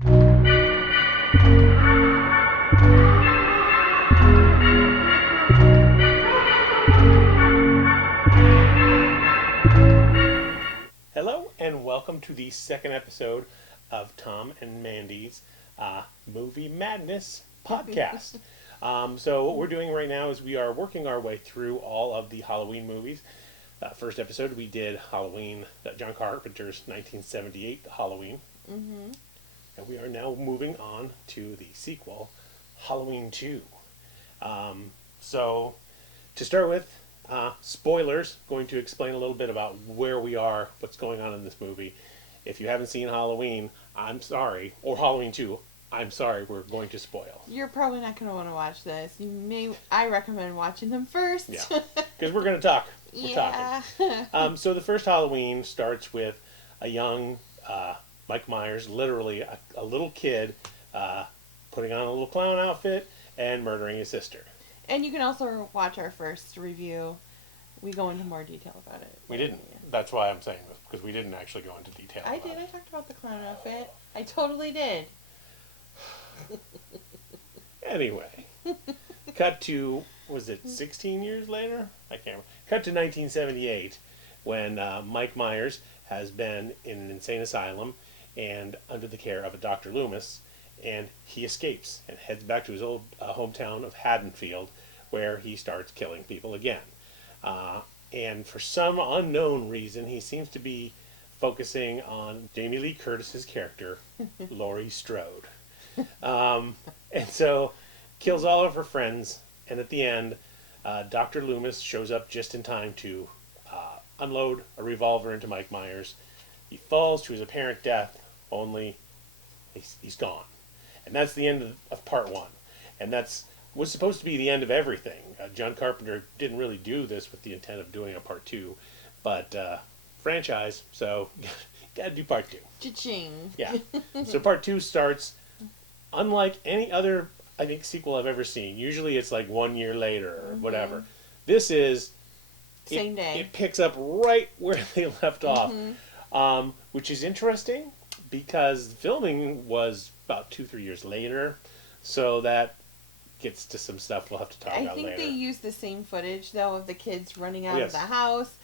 Hello and welcome to the second episode of Thom and Mandy's Movie Madness podcast. So what we're doing right now is we are working our way through all of the Halloween movies. First episode we did Halloween, John Carpenter's 1978 Halloween. Mm-hmm. And we are now moving on to the sequel, Halloween 2. So to start with, spoilers, going to explain a little bit about where we are, what's going on in this movie. If you haven't seen Halloween, I'm sorry, or Halloween 2, I'm sorry, we're going to spoil. You're probably not going to want to watch this. I recommend watching them first. Yeah, because we're going to talk. We're talking. So the first Halloween starts with a young Mike Myers, literally a little kid, putting on a little clown outfit and murdering his sister. And you can also watch our first review. We go into more detail about it. We didn't. That's why I'm saying this, because we didn't actually go into detail. I did. I talked about the clown outfit. I totally did. Anyway, cut to, was it 16 years later? I can't remember. Cut to 1978, when Mike Myers has been in an insane asylum and under the care of a Dr. Loomis, and he escapes and heads back to his old hometown of Haddonfield, where he starts killing people again. And for some unknown reason, he seems to be focusing on Jamie Lee Curtis's character, Laurie Strode. And so kills all of her friends, and at the end, Dr. Loomis shows up just in time to unload a revolver into Mike Myers. He falls to his apparent death, only he's gone. And that's the end of part one. And was supposed to be the end of everything. John Carpenter didn't really do this with the intent of doing a part two, but franchise, so gotta do part two. Cha-ching. Yeah. So part two starts, unlike any other, I think, sequel I've ever seen. Usually it's like 1 year later or whatever. This is same day. It picks up right where they left off, which is interesting because filming was about 2-3 years later, so that gets to some stuff we'll have to talk about later. I think they used the same footage, though, of the kids running out of the house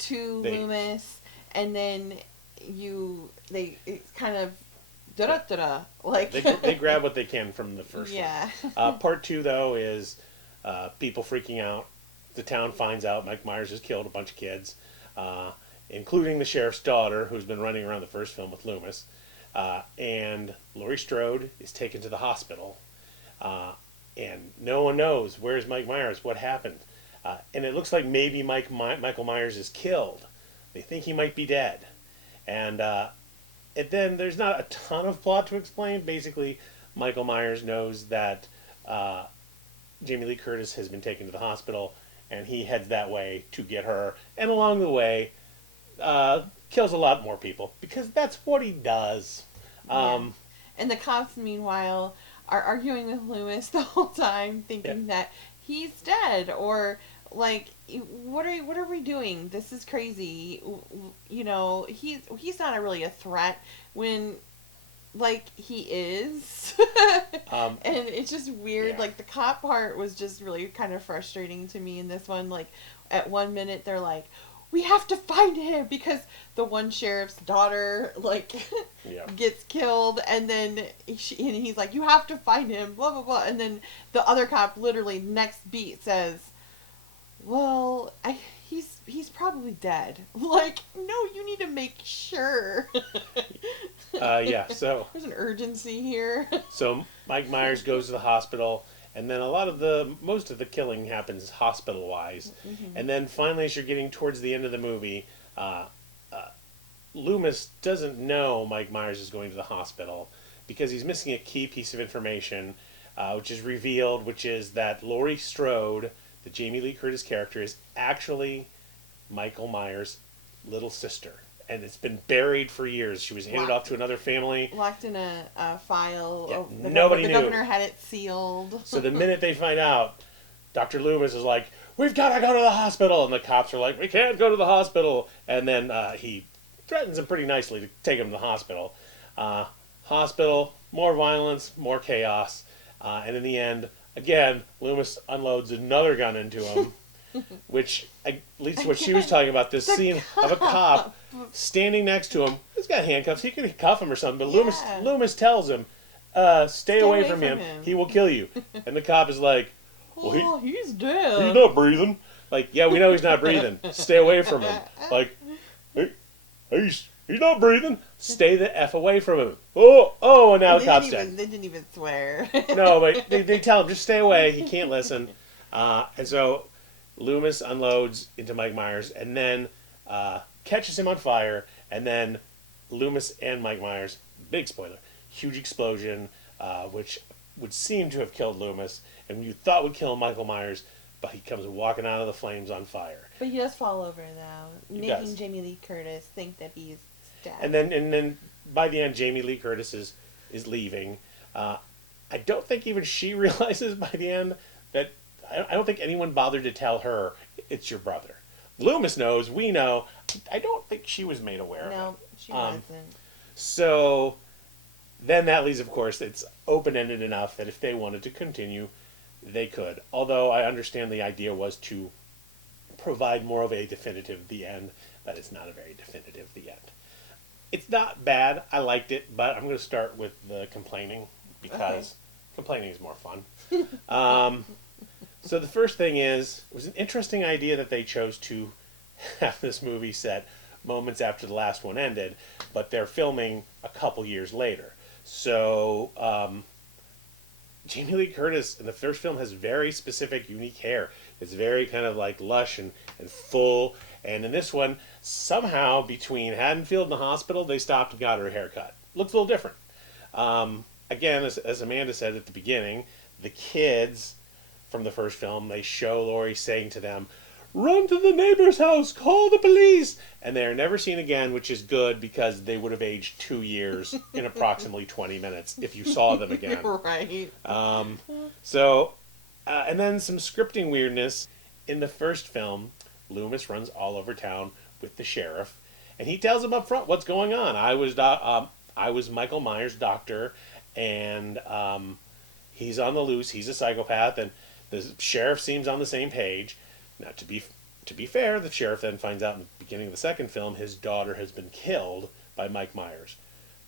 to Loomis, and then it's kind of da-da-da-da. Like they grab what they can from the first one. Part two, though, is people freaking out. The town finds out Mike Myers has killed a bunch of kids, including the sheriff's daughter, who's been running around the first film with Loomis. And Laurie Strode is taken to the hospital. And no one knows, where's Mike Myers, what happened. And it looks like maybe Michael Myers is killed. They think he might be dead. And then there's not a ton of plot to explain. Basically, Michael Myers knows that Jamie Lee Curtis has been taken to the hospital, and he heads that way to get her. And along the way, kills a lot more people, because that's what he does. And the cops, meanwhile, are arguing with Loomis the whole time, thinking that he's dead, or like, what are we doing? This is crazy. You know, he's not really a threat when, like, he is. And it's just weird. Like, the cop part was just really kind of frustrating to me in this one. Like, at 1 minute they're like, we have to find him because the one sheriff's daughter, like, gets killed, and then he's like, you have to find him, blah, blah, blah. And then the other cop literally next beat says, well, he's probably dead. Like, no, you need to make sure. So there's an urgency here. So Mike Myers goes to the hospital, and then most of the killing happens hospital-wise. And then finally, as you're getting towards the end of the movie, Loomis doesn't know Mike Myers is going to the hospital because he's missing a key piece of information, which is revealed, which is that Laurie Strode, the Jamie Lee Curtis character, is actually Michael Myers' little sister. And it's been buried for years. She was handed off to another family. Locked in a file. Yeah, nobody knew. The governor had it sealed. So the minute they find out, Dr. Loomis is like, we've got to go to the hospital. And the cops are like, we can't go to the hospital. And then he threatens them pretty nicely to take him to the hospital. Hospital, more violence, more chaos, and in the end, again, Loomis unloads another gun into him, which at least what she was talking about, this the scene of a cop standing next to him. He's got handcuffs. He could cuff him or something, but Yeah. Loomis tells him, stay away from him. He will kill you. And the cop is like, well, he's dead. he's not breathing. Like, yeah, we know he's not breathing. Stay away from him. Like, he's not breathing. Stay the F away from him. And now the cop's dead. They didn't even swear. No, but they tell him, just stay away. He can't listen. And so Loomis unloads into Mike Myers and then catches him on fire. And then Loomis and Mike Myers, big spoiler, huge explosion, which would seem to have killed Loomis. And you thought would kill Michael Myers, but he comes walking out of the flames on fire. But he does fall over, though, making Jamie Lee Curtis think that he's dead. And then by the end, Jamie Lee Curtis is leaving. I don't think even she realizes by the end that I don't think anyone bothered to tell her it's your brother. Loomis knows. We know. I don't think she was made aware of it. No, she wasn't. So then that leaves, of course, it's open-ended enough that if they wanted to continue, they could. Although I understand the idea was to provide more of a definitive the end, but it's not a very definitive the end. It's not bad. I liked it, but I'm going to start with the complaining because complaining is more fun. So the first thing is, it was an interesting idea that they chose to have this movie set moments after the last one ended, but they're filming a couple years later. So Jamie Lee Curtis in the first film has very specific, unique hair. It's very kind of like lush and full. And in this one, somehow between Haddonfield and the hospital, they stopped and got her a haircut. Looks a little different. Again, as Amanda said at the beginning, the kids from the first film, they show Laurie saying to them, "Run to the neighbor's house, call the police," and they're never seen again, which is good because they would have aged 2 years in approximately 20 minutes if you saw them again. Right. And then some scripting weirdness. In the first film, Loomis runs all over town with the sheriff, and he tells him up front what's going on. I was Michael Myers' doctor, and he's on the loose. He's a psychopath, and the sheriff seems on the same page. Now, to be fair, the sheriff then finds out in the beginning of the second film his daughter has been killed by Mike Myers.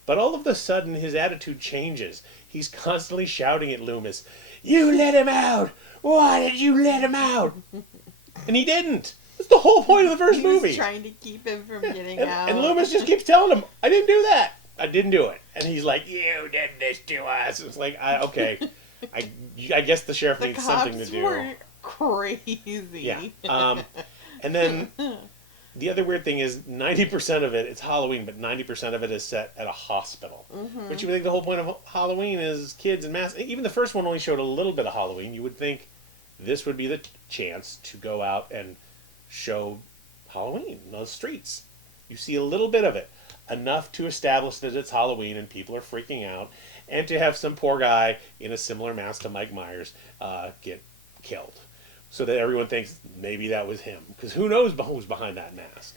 But all of a sudden, his attitude changes. He's constantly shouting at Loomis, "You let him out! Why did you let him out?" And he didn't. That's the whole point of the first movie. He was trying to keep him from getting out. And Loomis just keeps telling him, "I didn't do that. I didn't do it." And he's like, "You did this to us." It's like, okay. I guess the sheriff needs something to do. Were crazy. Yeah. And then the other weird thing is 90% of it's Halloween, but 90% of it is set at a hospital. Mm-hmm. Which you would think the whole point of Halloween is kids and masks. Even the first one only showed a little bit of Halloween. You would think this would be the chance to go out and show Halloween on the streets. You see a little bit of it. Enough to establish that it's Halloween and people are freaking out. And to have some poor guy in a similar mask to Mike Myers get killed. So that everyone thinks maybe that was him. Because who knows who's behind that mask.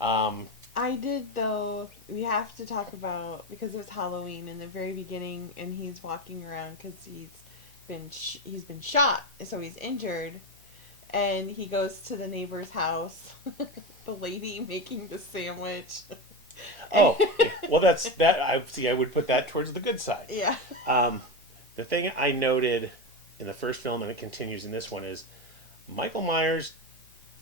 I did, though, we have to talk about, because it was Halloween in the very beginning, and he's walking around because he's been shot, so he's injured. And he goes to the neighbor's house, the lady making the sandwich. Oh, yeah. Well, that's that. I would put that towards the good side. Yeah. The thing I noted in the first film, and it continues in this one, is Michael Myers,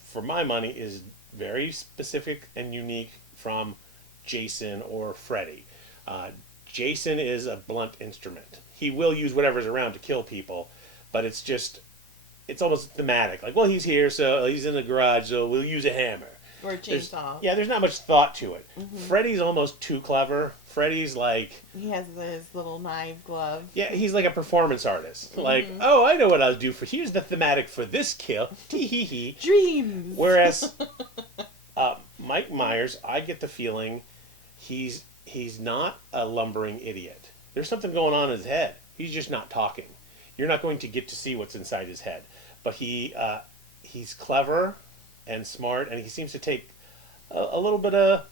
for my money, is very specific and unique from Jason or Freddy. Jason is a blunt instrument. He will use whatever's around to kill people, but it's almost thematic. Like, well, he's here, so he's in the garage, so we'll use a hammer. Or a chainsaw. There's not much thought to it. Mm-hmm. Freddy's almost too clever. Freddy's like... He has his little knife glove. Yeah, he's like a performance artist. Mm-hmm. Like, oh, I know what I'll do here's the thematic for this kill. Tee-hee-hee. Dreams! Whereas Mike Myers, I get the feeling he's not a lumbering idiot. There's something going on in his head. He's just not talking. You're not going to get to see what's inside his head. But he's clever and smart, and he seems to take a little bit of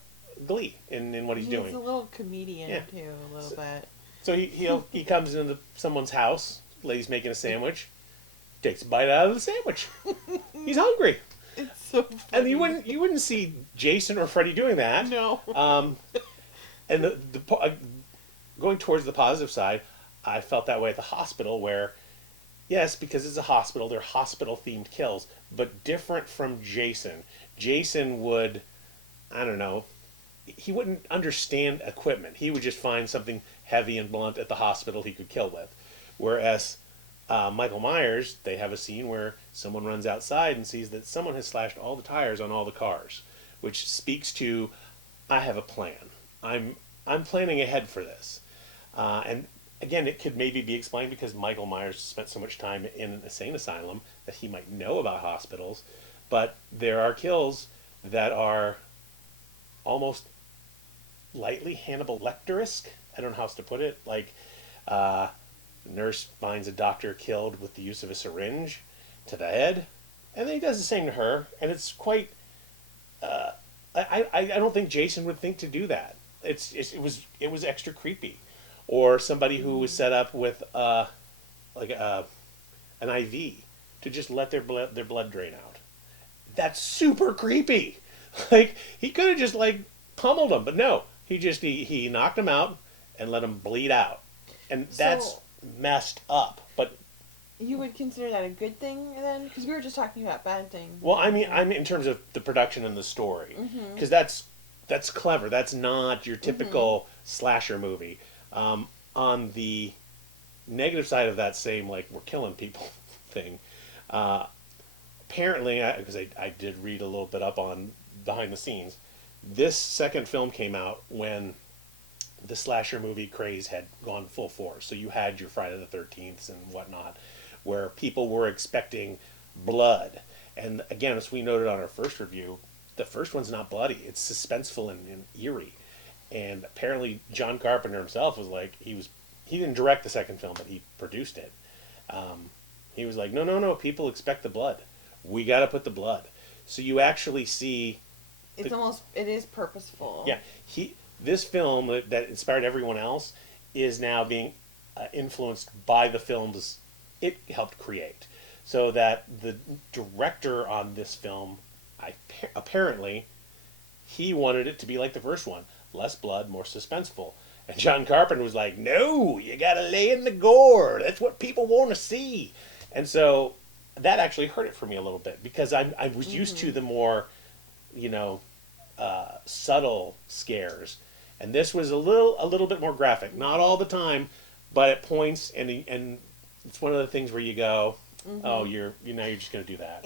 glee in what he's doing. He's a little comedian, too, a little bit. So he comes into someone's house. Lady's making a sandwich. Takes a bite out of the sandwich. He's hungry. It's so funny. And you wouldn't see Jason or Freddy doing that. No. And going towards the positive side, I felt that way at the hospital where, yes, because it's a hospital, they're hospital-themed kills, but different from Jason. Jason would, I don't know, he wouldn't understand equipment. He would just find something heavy and blunt at the hospital he could kill with. Whereas Michael Myers, they have a scene where someone runs outside and sees that someone has slashed all the tires on all the cars, which speaks to, I have a plan. I'm planning ahead for this. And again, it could maybe be explained because Michael Myers spent so much time in an insane asylum that he might know about hospitals. But there are kills that are almost lightly Hannibal Lecter-esque. I don't know how else to put it. Like, nurse finds a doctor killed with the use of a syringe to the head, and then he does the same to her, and it's quite. I don't think Jason would think to do that. It was extra creepy, or somebody who was set up with an IV to just let their blood drain out. That's super creepy. Like, he could have just like pummeled them, but no, he knocked him out and let him bleed out, and that's messed up. But you would consider that a good thing then? Because we were just talking about bad things. Well, I mean in terms of the production and the story, because that's clever. That's not your typical slasher movie. On the negative side of that same, like, we're killing people thing, apparently, because I did read a little bit up on behind the scenes, this second film came out when the slasher movie craze had gone full force. So you had your Friday the 13th and whatnot, where people were expecting blood. And again, as we noted on our first review, the first one's not bloody. It's suspenseful and eerie. And apparently John Carpenter himself was like, he didn't direct the second film, but he produced it. He was like, no, people expect the blood. We got to put the blood. So you actually see... it is purposeful. Yeah. This film that inspired everyone else is now being influenced by the films it helped create. So that the director on this film, apparently, he wanted it to be like the first one. Less blood, more suspenseful. And John Carpenter was like, no, you gotta lay in the gore. That's what people want to see. And so that actually hurt it for me a little bit, because I was used to the more, subtle scares. And this was a little bit more graphic. Not all the time, but at points, and it's one of the things where you go, oh, you're just going to do that.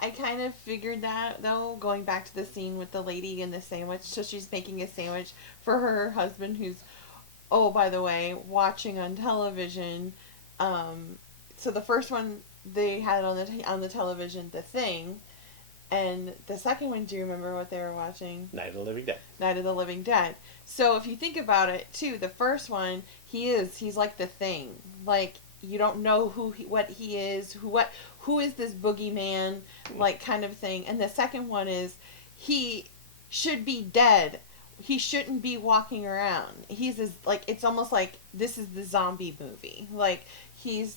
I kind of figured that, though, going back to the scene with the lady and the sandwich. So she's making a sandwich for her husband, who's, oh, by the way, watching on television. So the first one, they had on the television, The Thing. And the second one, do you remember what they were watching? Night of the Living Dead. Night of the Living Dead. So if you think about it, too, the first one, he's like the Thing. Like, you don't know what he is, who is this boogeyman, like, kind of thing. And the second one is, he should be dead. He shouldn't be walking around. It's almost like this is the zombie movie. Like, he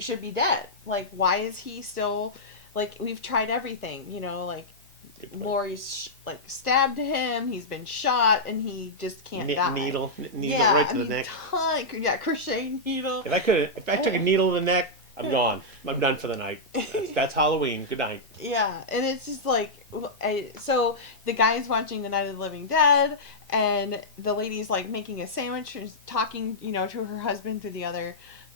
should be dead. Like, why is he still... Like, we've tried everything, like, Laurie's, stabbed him, he's been shot, and he just can't die. Needle right to the neck. Crochet needle. If I took a needle in the neck, I'm gone. I'm done for the night. That's Halloween. Good night. Yeah, and it's just like, so the guy's watching the Night of the Living Dead, and the lady's, making a sandwich, and talking, to her husband through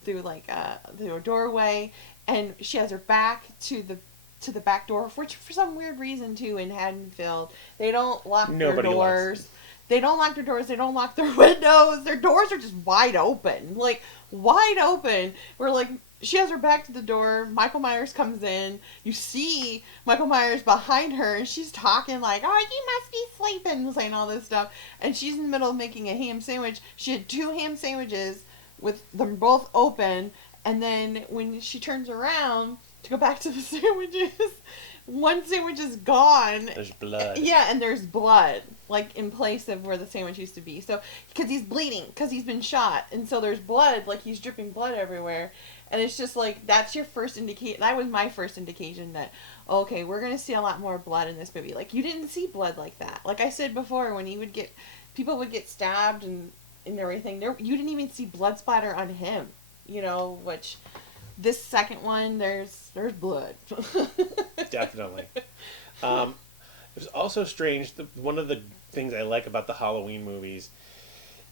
a doorway. And she has her back to the back door, which for some weird reason, too, in Haddonfield, they don't lock their doors. They don't lock their doors. They don't lock their windows. Their doors are just wide open. Wide open. She has her back to the door. Michael Myers comes in. You see Michael Myers behind her, and she's talking like, oh, you must be sleeping, saying all this stuff. And she's in the middle of making a ham sandwich. She had 2 ham sandwiches with them both open. And then when she turns around to go back to the sandwiches, one sandwich is gone. There's blood. Yeah, and there's blood, like, in place of where the sandwich used to be. So, because he's bleeding, because he's been shot. And so there's blood, like, he's dripping blood everywhere. And it's just like, that's your first indication. That was my first indication that, okay, we're going to see a lot more blood in this movie. Like, you didn't see blood like that. Like I said before, when people would get stabbed and everything, you didn't even see blood splatter on him. You know, which, this second one, there's blood. Definitely. It was also strange. One of the things I like about the Halloween movies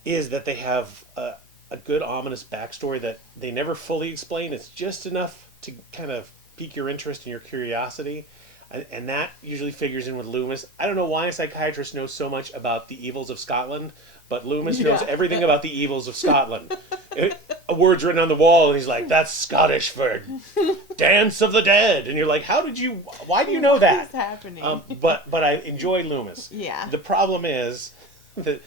is that they have a good ominous backstory that they never fully explain. It's just enough to kind of pique your interest and your curiosity. And that usually figures in with Loomis. I don't know why a psychiatrist knows so much about the evils of Scotland, but Loomis knows everything about the evils of Scotland. A word's written on the wall, and he's like, that's Scottish for Dance of the Dead. And you're like, why do you know that? What is happening? But I enjoy Loomis. Yeah. The problem is that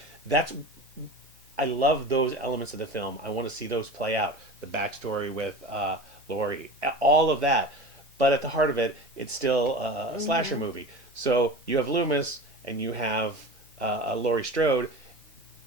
I love those elements of the film. I want to see those play out. The backstory with Laurie, all of that. But at the heart of it, it's still a slasher movie. So you have Loomis and you have Laurie Strode,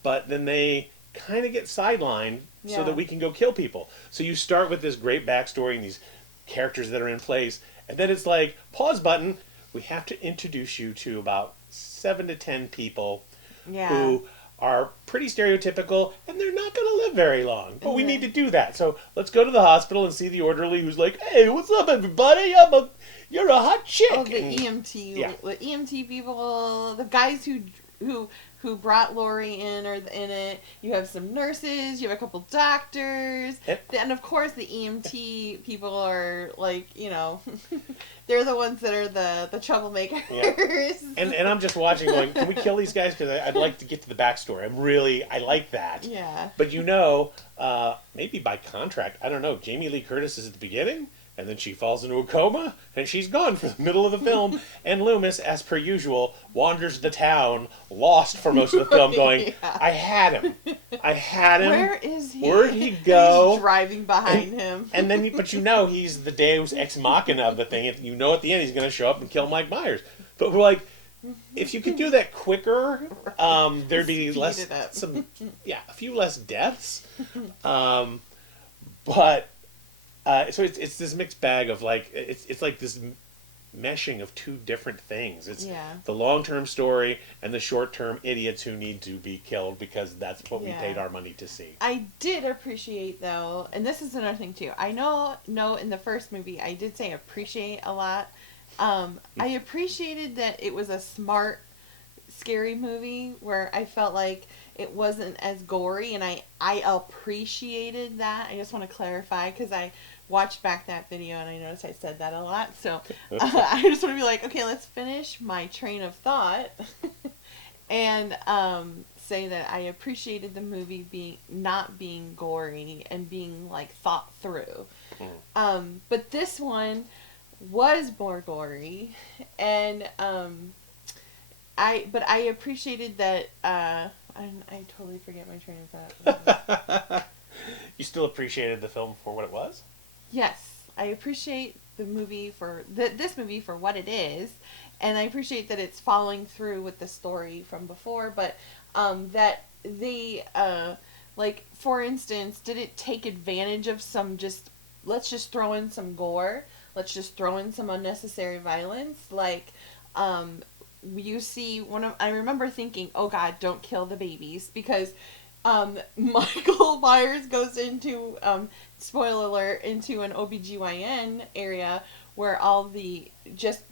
but then they kind of get sidelined so that we can go kill people. So you start with this great backstory and these characters that are in place, and then it's like, pause button, we have to introduce you to about 7 to 10 people who are pretty stereotypical, and they're not going to live very long. But we need to do that. So let's go to the hospital and see the orderly who's like, hey, what's up, everybody? You're a hot chick. Oh, the EMT. Yeah. The EMT people, the guys who brought Laurie in or in it. You have some nurses, you have a couple doctors, and of course the EMT people are like, you know, they're the ones that are the troublemakers. Yeah. And I'm just watching going, can we kill these guys? Because I'd like to get to the backstory. I like that. Yeah. But maybe by contract, I don't know, Jamie Lee Curtis is at the beginning, and then she falls into a coma, and she's gone for the middle of the film. And Loomis, as per usual, wanders the town, lost for most of the film, going, I had him. Where is he? Where'd he go? He's driving behind him. And then, he's the Deus Ex Machina of the thing. At the end, he's going to show up and kill Mike Myers. But we're like, if you could do that quicker, there'd be a few less deaths. But... so it's this mixed bag of like it's like this meshing of two different things. It's the long-term story and the short-term idiots who need to be killed because that's what we paid our money to see. I did appreciate though, and this is another thing too. I know in the first movie I did say appreciate a lot. I appreciated that it was a smart, scary movie where I felt like it wasn't as gory, and I appreciated that. I just want to clarify because I watched back that video and I noticed I said that a lot. So I just want to be like, okay, let's finish my train of thought and say that I appreciated the movie not being gory and being like thought through. But this one was more gory, and I appreciated that. I totally forget my train of thought. You still appreciated the film for what it was? Yes, I appreciate the movie for this movie for what it is, and I appreciate that it's following through with the story from before. But that they like, for instance, did it take advantage of let's just throw in some gore, let's just throw in some unnecessary violence, like you see I remember thinking, oh God, don't kill the babies, because Michael Myers goes into, spoiler alert, into an OBGYN area where all the just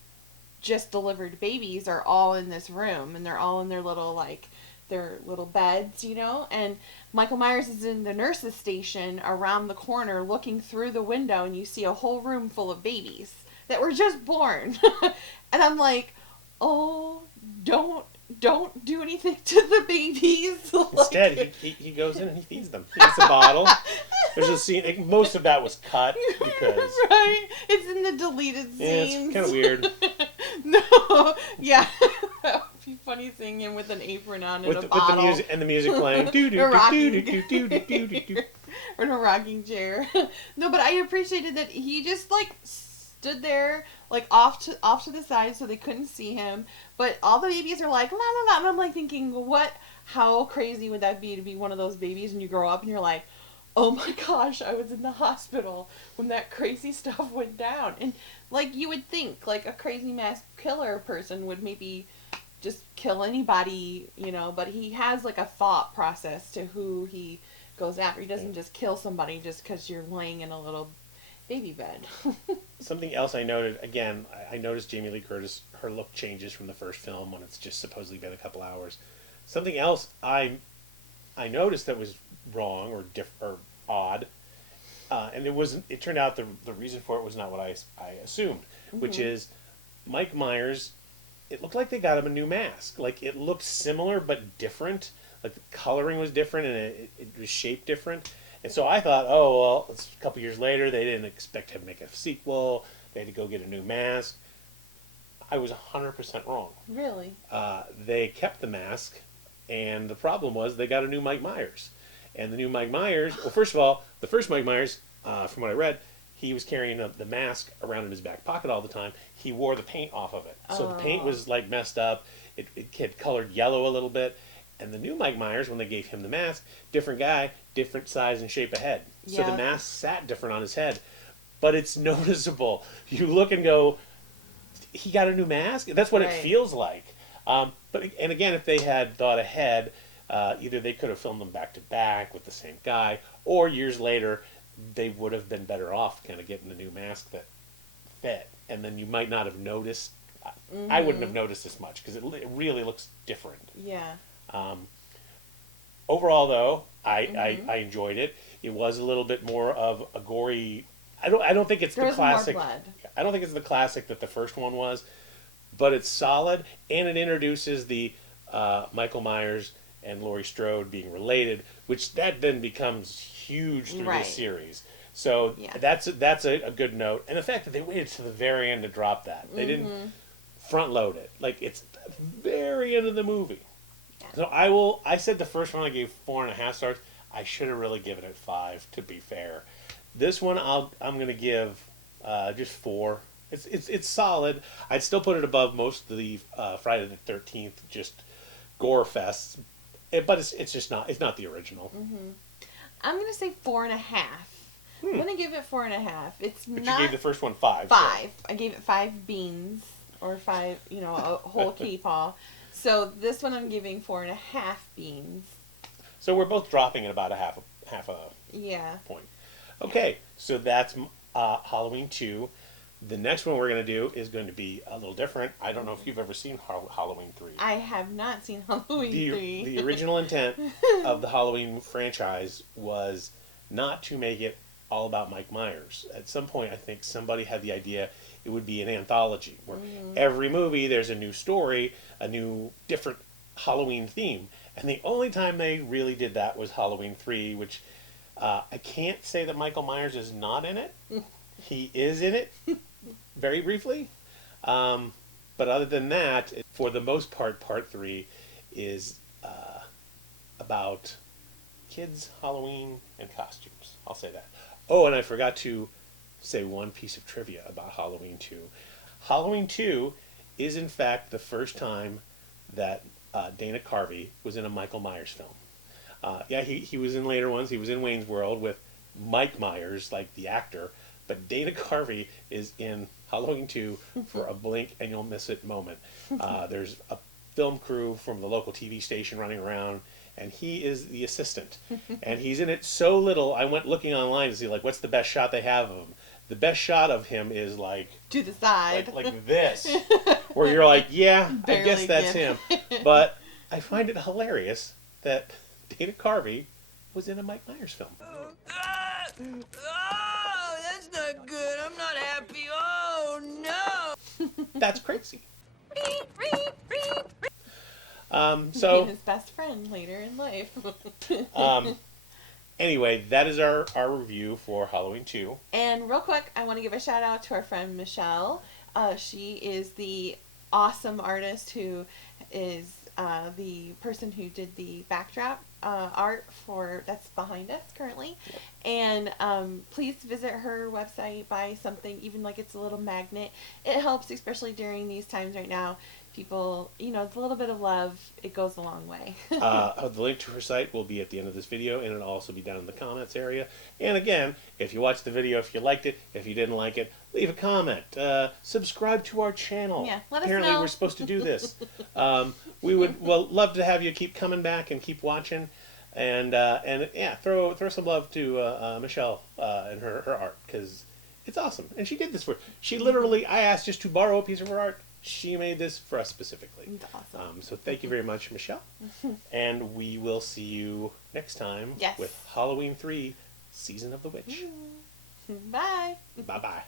delivered babies are all in this room, and they're all in their little beds, you know, and Michael Myers is in the nurse's station around the corner looking through the window, and you see a whole room full of babies that were just born. And I'm like, oh, don't do anything to the babies. Instead, he goes in and he feeds them. He gets a bottle. There's a scene. Most of that was cut because... Right. It's in the deleted scenes. Yeah, it's kind of weird. No. Yeah. That would be funny seeing him with an apron on and a bottle. With the music playing. In a rocking chair. No, but I appreciated that he just, like, stood there, like, off to the side so they couldn't see him. But all the babies are like, la la la. And I'm like thinking, how crazy would that be to be one of those babies and you grow up and you're like, oh my gosh, I was in the hospital when that crazy stuff went down. And, like, you would think, like, a crazy mass killer person would maybe just kill anybody, but he has, like, a thought process to who he goes after. He doesn't just kill somebody just because you're laying in a little baby bed. Something else I noted, again, I noticed Jamie Lee Curtis, her look changes from the first film when it's just supposedly been a couple hours. Something else I noticed that was wrong or odd, and it turned out the reason for it was not what I assumed, which is Mike Myers. It looked like they got him a new mask. Like, it looked similar but different. Like, the coloring was different and it was shaped different. And so I thought, oh, well, it's a couple years later. They didn't expect him to make a sequel. They had to go get a new mask. I was 100% wrong. Really? They kept the mask, and the problem was they got a new Mike Myers. And the new Mike Myers, well, first of all, the first Mike Myers, from what I read, he was carrying the mask around in his back pocket all the time. He wore the paint off of it. So the paint was, like, messed up. It had colored yellow a little bit. And the new Mike Myers, when they gave him the mask, different guy, different size and shape of head. So the mask sat different on his head. But it's noticeable. You look and go, he got a new mask? That's what it feels like. And again, if they had thought ahead, either they could have filmed them back to back with the same guy, or years later, they would have been better off kind of getting the new mask that fit. And then you might not have noticed. I wouldn't have noticed this much because it really looks different. Yeah. Overall, though, I enjoyed it. It was a little bit more of a gory. I don't think it's the classic. More blood. I don't think it's the classic that the first one was, but it's solid, and it introduces the Michael Myers and Laurie Strode being related, which that then becomes huge through this series. So that's a good note, and the fact that they waited to the very end to drop that, they didn't front load it. Like, it's the very end of the movie. So I said the first one I gave 4.5 stars. I should have really given it 5, to be fair. This one I'm going to give just 4. It's solid. I'd still put it above most of the Friday the 13th just gore fests, but it's just not. It's not the original. I'm going to say 4.5. I'm going to give it 4.5. But you gave the first one 5. 5. So. I gave it 5 beans or 5, a whole kitty paw. So this one I'm giving 4.5 beans. So we're both dropping at about a half a point. Okay, so that's Halloween 2. The next one we're going to do is going to be a little different. I don't know if you've ever seen Halloween 3. I have not seen Halloween 3. The original intent of the Halloween franchise was not to make it all about Mike Myers. At some point, I think somebody had the idea it would be an anthology where every movie there's a new story, a new different Halloween theme. And the only time they really did that was Halloween 3, which I can't say that Michael Myers is not in it. He is in it, very briefly. But other than that, for the most part, Part 3 is about kids' Halloween and costumes. I'll say that. Oh, and I forgot to say one piece of trivia about Halloween 2. Halloween 2 is, in fact, the first time that Dana Carvey was in a Michael Myers film. He was in later ones. He was in Wayne's World with Mike Myers, like the actor. But Dana Carvey is in Halloween 2 for a blink and you'll miss it moment. There's a film crew from the local TV station running around, and he is the assistant. And he's in it so little, I went looking online to see, like, what's the best shot they have of him. The best shot of him is, like... to the side. Like this. Where you're like, yeah, I guess that's him. But I find it hilarious that Dana Carvey was in a Mike Myers film. That's not good. I'm not happy. Oh, no. That's crazy. So his best friend later in life. Anyway, that is our review for Halloween 2. And real quick, I want to give a shout out to our friend Michelle. She is the awesome artist who is the person who did the backdrop art for that's behind us currently. And please visit her website, buy something, even like it's a little magnet. It helps, especially during these times right now. People, it's a little bit of love. It goes a long way. The link to her site will be at the end of this video, and it'll also be down in the comments area. And again, if you watched the video, if you liked it, if you didn't like it, leave a comment. Subscribe to our channel. Yeah, let us Apparently, know. we're supposed to do this. We would love to have you keep coming back and keep watching, and yeah, throw some love to Michelle and her art, because it's awesome. And she did this for. She literally, I asked just to borrow a piece of her art. She made this for us specifically. It's awesome. So thank you very much, Michelle. And we will see you next time Yes. with Halloween 3, Season of the Witch. Bye. Bye-bye.